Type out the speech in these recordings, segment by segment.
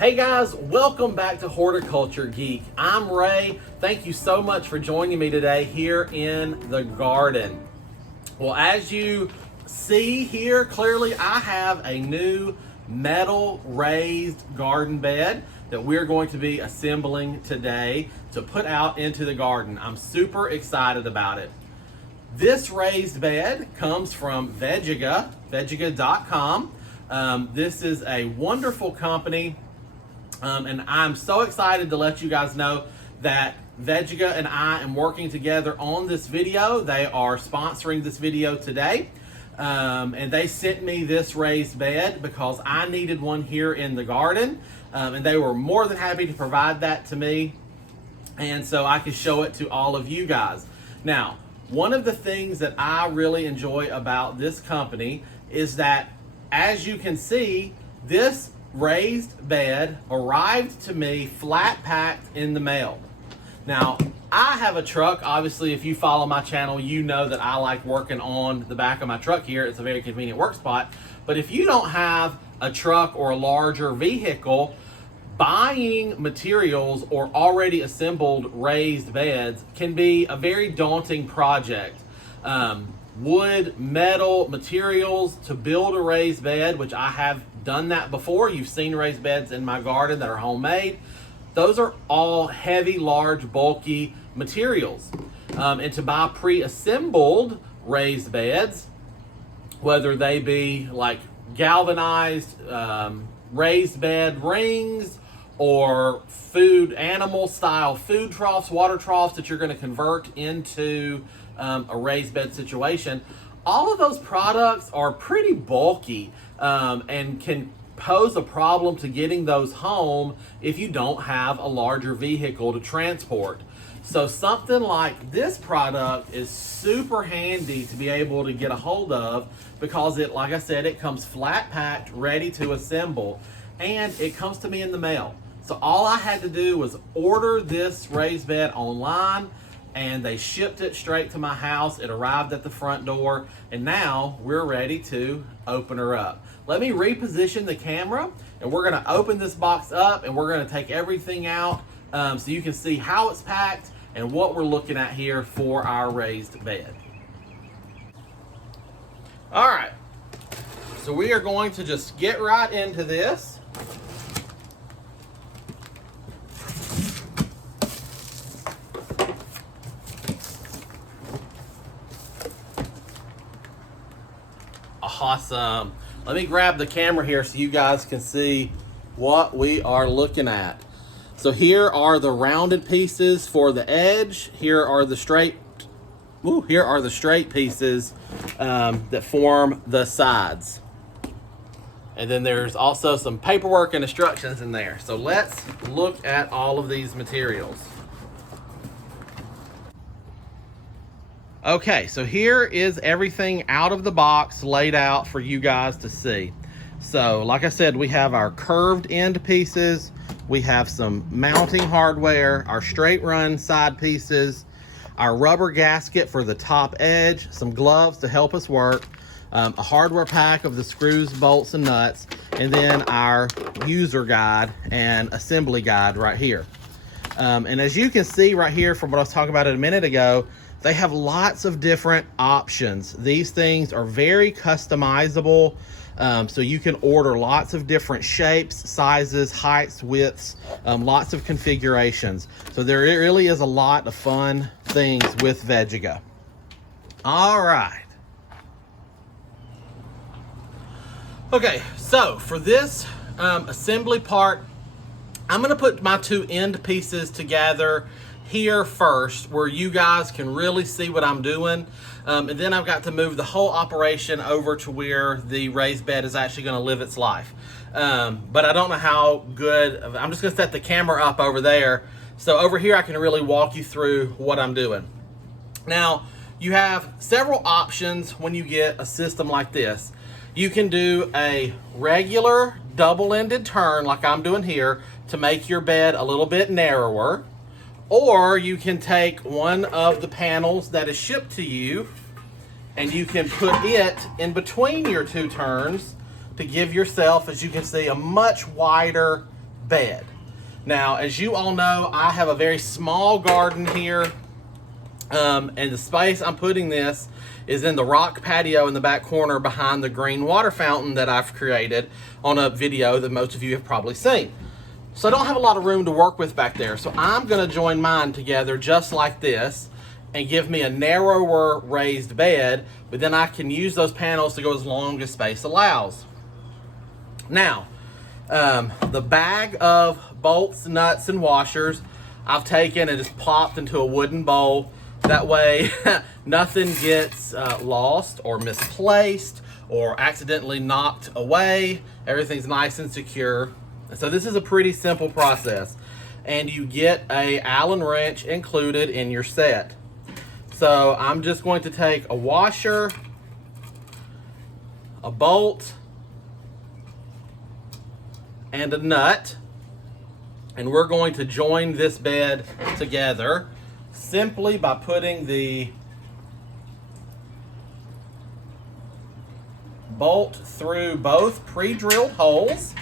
Hey guys, welcome back to Horticulture Geek. I'm Ray. Thank you so much for joining me today here in the garden. Well, as you see here clearly, I have a new metal raised garden bed that we're going to be assembling today to put out into the garden. I'm super excited about it. This raised bed comes from VEGEGA, VEGEGA.com. This is a wonderful company. And I'm so excited to let you guys know that VEGEGA and I am working together on this video. They are sponsoring this video today. And they sent me this raised bed because I needed one here in the garden. And they were more than happy to provide that to me. And so I could show it to all of you guys. Now, one of the things that I really enjoy about this company is that, as you can see, this raised bed arrived to me flat packed in the mail. Now, I have a truck. Obviously, if you follow my channel, you know that I like working on the back of my truck here. It's a very convenient work spot. But if you don't have a truck or a larger vehicle, buying materials or already assembled raised beds can be a very daunting project. Wood, metal, materials to build a raised bed, which I have done that before. You've seen raised beds in my garden that are homemade. Those are all heavy, large, bulky materials. And to buy pre-assembled raised beds, whether they be like galvanized raised bed rings or animal style food troughs, water troughs that you're going to convert into a raised bed situation, all of those products are pretty bulky and can pose a problem to getting those home if you don't have a larger vehicle to transport. So something like this product is super handy to be able to get a hold of because it, like I said, it comes flat packed, ready to assemble, and it comes to me in the mail. So all I had to do was order this raised bed online, and they shipped it straight to my house. It arrived at the front door, and now we're ready to open her up. Let me reposition the camera, and we're gonna open this box up, and we're gonna take everything out so you can see how it's packed and what we're looking at here for our raised bed. All right, so we are going to just get right into this. Awesome. Let me grab the camera here so you guys can see what we are looking at. So here are the rounded pieces for the edge. Here are the straight pieces that form the sides. And then there's also some paperwork and instructions in there. So let's look at all of these materials. Okay, so here is everything out of the box laid out for you guys to see. So like I said, we have our curved end pieces, we have some mounting hardware, our straight run side pieces, our rubber gasket for the top edge, some gloves to help us work, a hardware pack of the screws, bolts, and nuts, and then our user guide and assembly guide right here. And as you can see right here from what I was talking about a minute ago, they have lots of different options. These things are very customizable, so you can order lots of different shapes, sizes, heights, widths, lots of configurations. So there really is a lot of fun things with VEGEGA. All right. Okay, so for this assembly part, I'm gonna put my two end pieces together here first where you guys can really see what I'm doing, and then I've got to move the whole operation over to where the raised bed is actually going to live its life, but I don't know how good. I'm just going to set the camera up over there, so over here I can really walk you through what I'm doing. Now, you have several options when you get a system like this. You can do a regular double-ended turn like I'm doing here to make your bed a little bit narrower. Or you can take one of the panels that is shipped to you and you can put it in between your two turns to give yourself, as you can see, a much wider bed. Now, as you all know, I have a very small garden here, and the space I'm putting this is in the rock patio in the back corner behind the green water fountain that I've created on a video that most of you have probably seen. So I don't have a lot of room to work with back there, so I'm gonna join mine together just like this and give me a narrower raised bed, but then I can use those panels to go as long as space allows. Now, the bag of bolts, nuts, and washers I've taken and just plopped into a wooden bowl. That way nothing gets lost or misplaced or accidentally knocked away. Everything's nice and secure. So this is a pretty simple process, and you get a Allen wrench included in your set. So I'm just going to take a washer, a bolt, and a nut, and we're going to join this bed together simply by putting the bolt through both pre-drilled holes,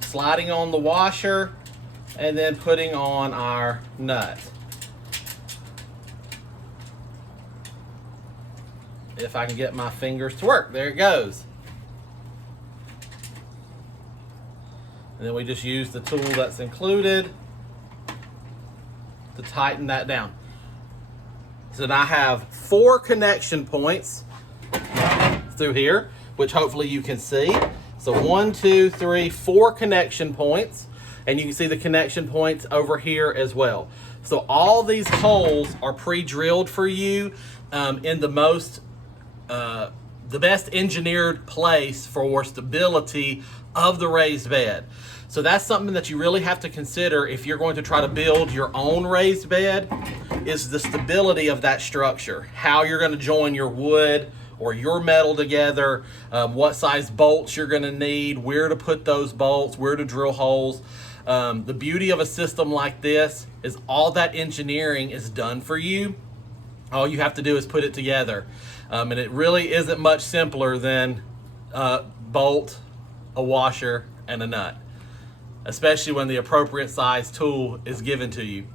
sliding on the washer, and then putting on our nut. If I can get my fingers to work. There it goes. And then we just use the tool that's included to tighten that down. So now I have 4 connection points through here, which hopefully you can see. So 1, 2, 3, 4 connection points. And you can see the connection points over here as well. So all these holes are pre-drilled for you in the best engineered place for stability of the raised bed. So that's something that you really have to consider if you're going to try to build your own raised bed, is the stability of that structure. How you're going to join your wood or your metal together, what size bolts you're going to need, where to put those bolts, where to drill holes. The beauty of a system like this is all that engineering is done for you. All you have to do is put it together. And it really isn't much simpler than a bolt, a washer, and a nut, especially when the appropriate size tool is given to you.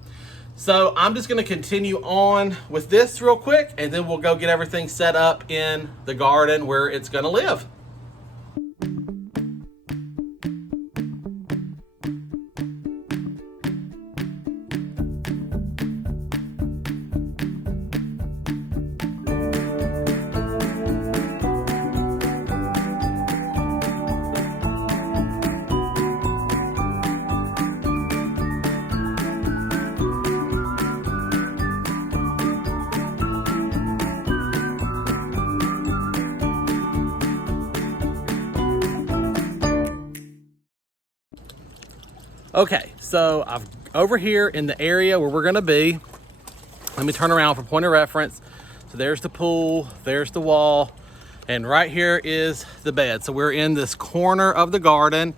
So I'm just going to continue on with this real quick, and then we'll go get everything set up in the garden where it's going to live. Okay, so I've over here in the area where we're gonna be. Let me turn around for point of reference. So there's the pool, there's the wall, and right here is the bed. So we're in this corner of the garden,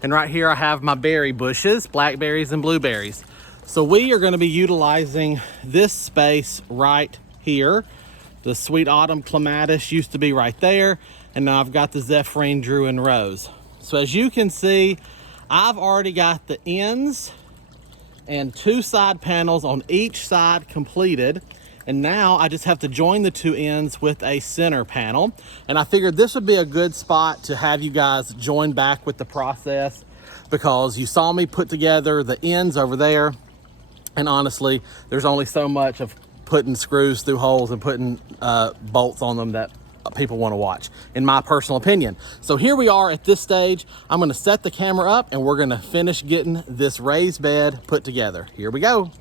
and right here I have my berry bushes, blackberries and blueberries. So we are gonna be utilizing this space right here. The sweet autumn clematis used to be right there, and now I've got the Zephyrine, Drew, and Rose. So as you can see, I've already got the ends and 2 side panels on each side completed. And now I just have to join the 2 ends with a center panel. And I figured this would be a good spot to have you guys join back with the process, because you saw me put together the ends over there. And honestly, there's only so much of putting screws through holes and putting bolts on them that people want to watch, in my personal opinion. So here we are at this stage. I'm going to set the camera up and we're going to finish getting this raised bed put together. Here we go.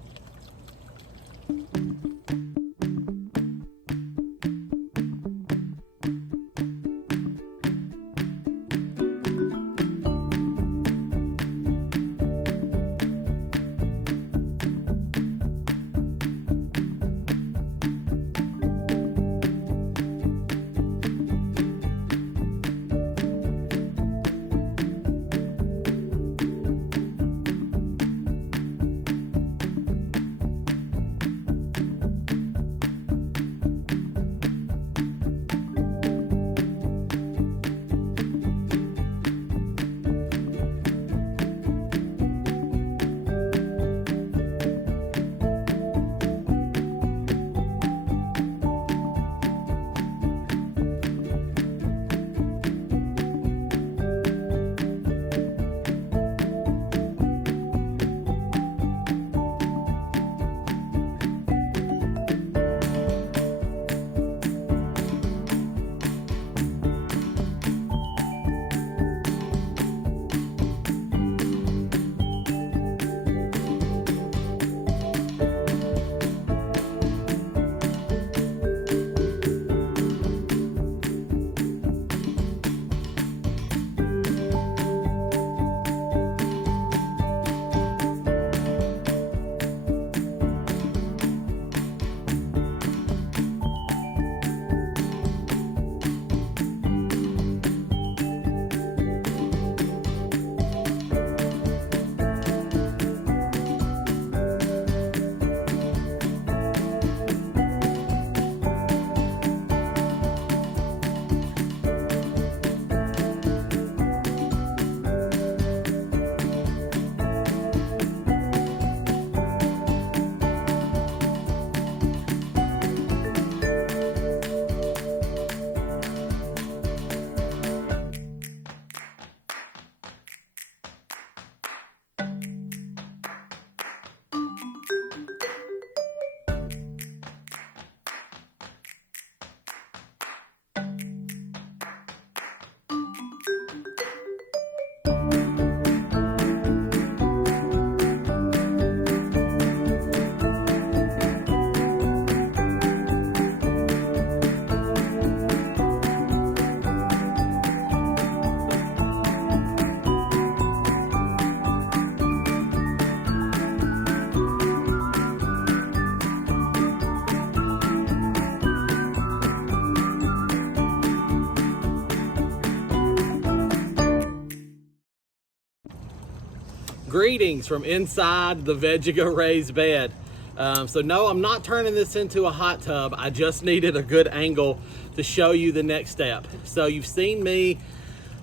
Greetings from inside the VEGEGA Raised Bed. So no, I'm not turning this into a hot tub. I just needed a good angle to show you the next step. So you've seen me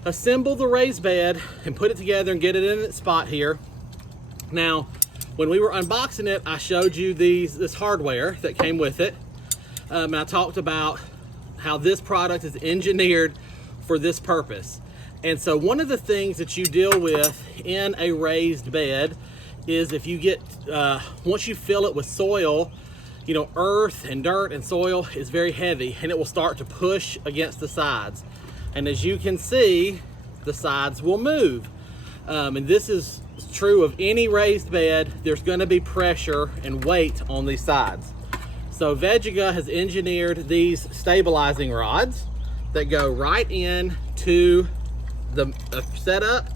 assemble the raised bed and put it together and get it in its spot here. Now, when we were unboxing it, I showed you this hardware that came with it. And I talked about how this product is engineered for this purpose. And so one of the things that you deal with in a raised bed is if you get, once you fill it with soil, you know, earth and dirt and soil is very heavy and it will start to push against the sides. And as you can see, the sides will move. And this is true of any raised bed. There's gonna be pressure and weight on these sides. So VEGEGA has engineered these stabilizing rods that go right in to the setup,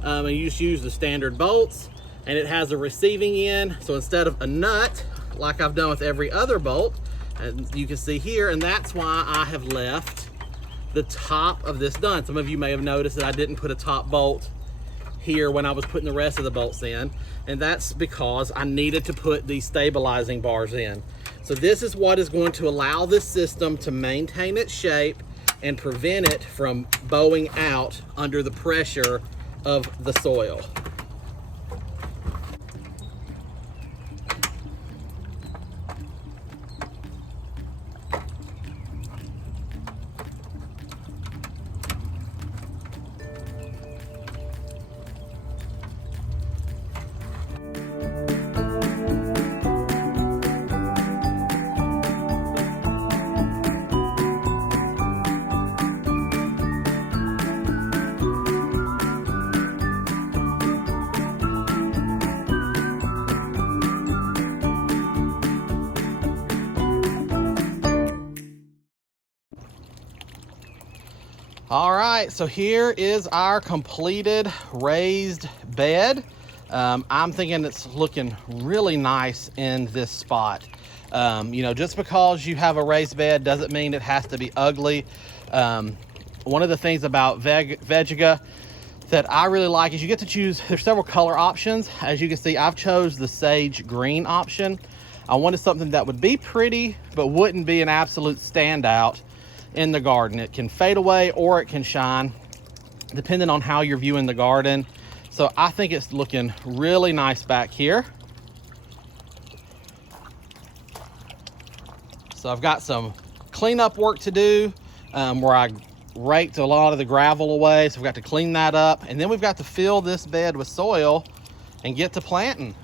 and you just use the standard bolts, and it has a receiving end. So instead of a nut like I've done with every other bolt, and you can see here, and that's why I have left the top of this done. Some of you may have noticed that I didn't put a top bolt here when I was putting the rest of the bolts in, and that's because I needed to put these stabilizing bars in. So this is what is going to allow this system to maintain its shape and prevent it from bowing out under the pressure of the soil. All right, so here is our completed raised bed. I'm thinking it's looking really nice in this spot. You know, just because you have a raised bed doesn't mean it has to be ugly. One of the things about VEGEGA that I really like is you get to choose, there's several color options. As you can see, I've chose the sage green option. I wanted something that would be pretty, but wouldn't be an absolute standout in the garden. It can fade away or it can shine, depending on how you're viewing the garden. So I think it's looking really nice back here. So I've got some cleanup work to do where I raked a lot of the gravel away. So we've got to clean that up, and then we've got to fill this bed with soil and get to planting.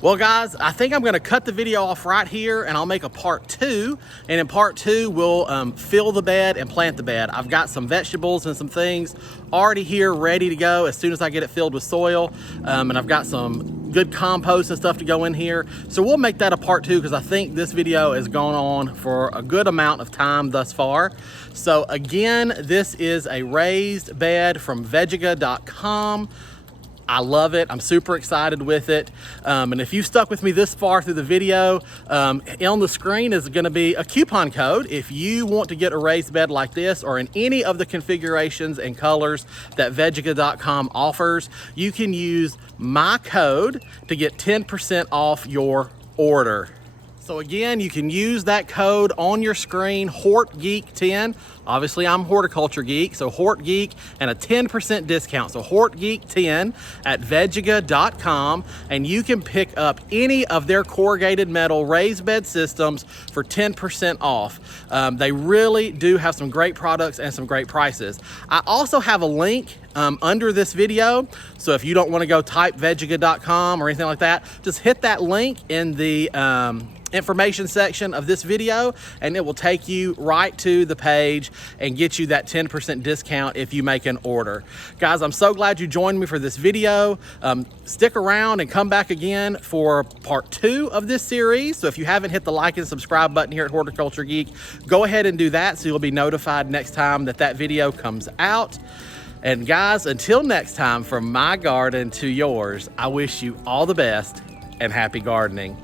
Well guys, I think I'm gonna cut the video off right here and I'll make a part 2. And in part 2, we'll fill the bed and plant the bed. I've got some vegetables and some things already here ready to go as soon as I get it filled with soil. And I've got some good compost and stuff to go in here. So we'll make that a part 2 because I think this video has gone on for a good amount of time thus far. So again, this is a raised bed from VEGEGA.com. I love it. I'm super excited with it. And if you've stuck with me this far through the video, on the screen is going to be a coupon code. If you want to get a raised bed like this or in any of the configurations and colors that VEGEGA.com offers, you can use my code to get 10% off your order. So again, you can use that code on your screen, HortGeek10. Obviously, I'm Horticulture Geek, so HortGeek and a 10% discount. So HortGeek10 at VEGEGA.com, and you can pick up any of their corrugated metal raised bed systems for 10% off. They really do have some great products and some great prices. I also have a link under this video, so if you don't want to go type VEGEGA.com or anything like that, just hit that link in the information section of this video and it will take you right to the page and get you that 10% discount if you make an order. Guys, I'm so glad you joined me for this video. Stick around and come back again for part 2 of this series. So if you haven't hit the like and subscribe button here at Horticulture Geek, go ahead and do that so you'll be notified next time that video comes out. And guys, until next time, from my garden to yours, I wish you all the best and happy gardening.